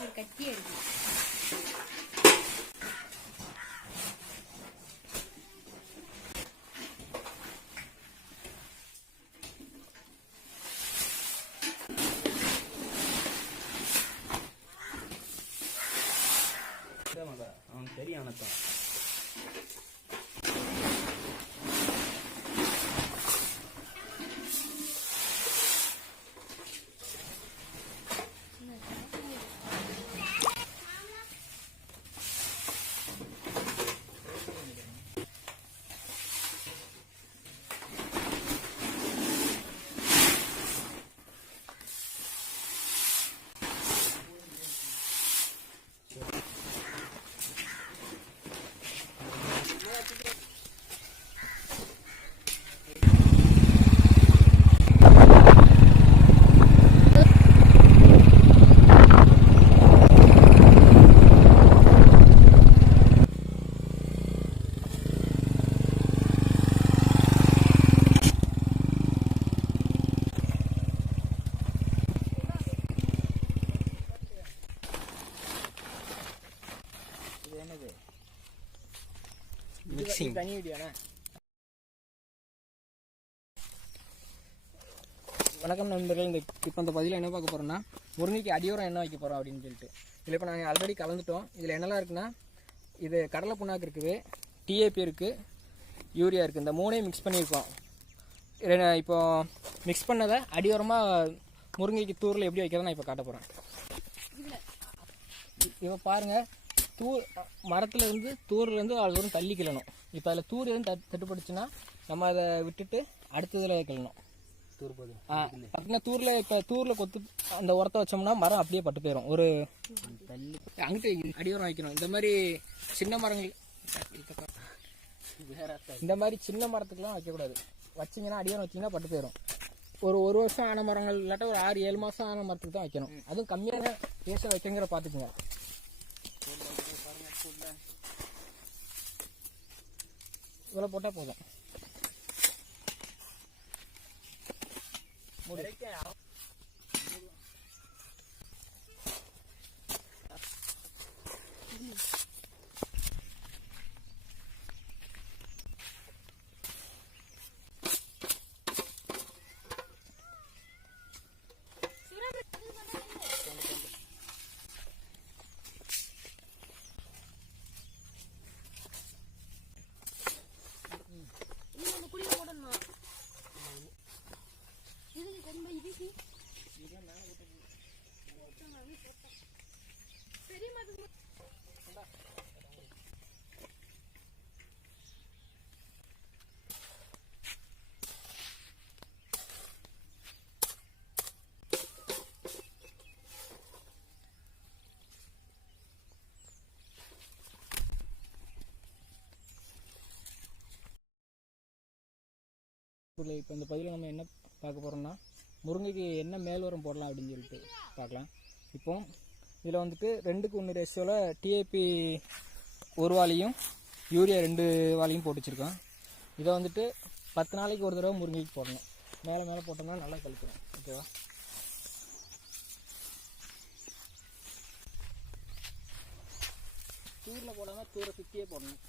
ஒரு கட்டி மிக்சிங் தனி வீடியோண்ணா வணக்கம் நண்பர்கள் இந்த இப்போ இந்த பதிவில் என்ன பார்க்க போகிறோம்னா முருங்கைக்கு அடியோரம் என்ன வைக்க போகிறோம் அப்படின்னு சொல்லிட்டு. இதில் இப்போ நாங்கள் ஆல்ரெடி கலந்துட்டோம். இதில் என்னெல்லாம் இருக்குன்னா இது கடலை புண்ணாக்கு இருக்குது டிஏபி இருக்குது யூரியா இருக்குது இந்த மூணையும் மிக்ஸ் பண்ணியிருக்கோம். இப்போ மிக்ஸ் பண்ணதை அடியோரமாக முருங்கைக்கு தூரில் எப்படி வைக்கிறத நான் இப்போ காட்ட போகிறேன் இப்போ பாருங்கள் தூர் மரத்துல இருந்து தூர்ல இருந்து அது தூரம் தள்ளி கிள்ளணும் இப்போ அதில் தூர் எதுவும் தட்டு தட்டுப்பட்டுச்சுன்னா நம்ம அதை விட்டுட்டு அடுத்ததுல கிள்ளணும் தூர்பது ஆ பார்த்தீங்கன்னா தூர்ல இப்போ தூர்ல கொத்து அந்த உரத்தை வச்சோம்னா மரம் அப்படியே பட்டு போயிடும் ஒரு தள்ளி அங்கிட்டு அடியோரம் வைக்கணும். இந்த மாதிரி சின்ன மரங்கள் இந்த மாதிரி சின்ன மரத்துக்குலாம் வைக்கக்கூடாது. வச்சீங்கன்னா அடியோரம் வச்சீங்கன்னா பட்டு போயிடும் ஒரு ஒரு வருஷம் ஆன மரங்கள் இல்லாட்டா ஒரு ஆறு ஏழு மாதம் ஆன மரத்துக்கு தான் வைக்கணும். அதுவும் கம்மியான பேச வைக்கங்கிற பார்த்துக்குங்க இவ்வளோ போட்டால் போதும். மூடு. இப்போ இந்த பதிவில் நம்ம என்ன பார்க்க போகிறோம்னா முருங்கைக்கு என்ன மேல் உரம் போடலாம் அப்படின்னு சொல்லிட்டு பார்க்கலாம் இப்போ இதில் வந்துட்டு ரெண்டுக்கு ஒன்று ரேஷியோவில் டிஏபி ஒரு வாளியும் யூரியா ரெண்டு வாளியும் போட்டு வச்சுருக்கோம். இதை வந்துட்டு பத்து நாளைக்கு ஒரு தடவை முருங்கைக்கு போடணும். மேலே மேலே போட்டோம்னா நல்லா கழிக்கணும் ஓகேவா? தூரில் போடாமல் தூரை சுற்றியே போடணும்.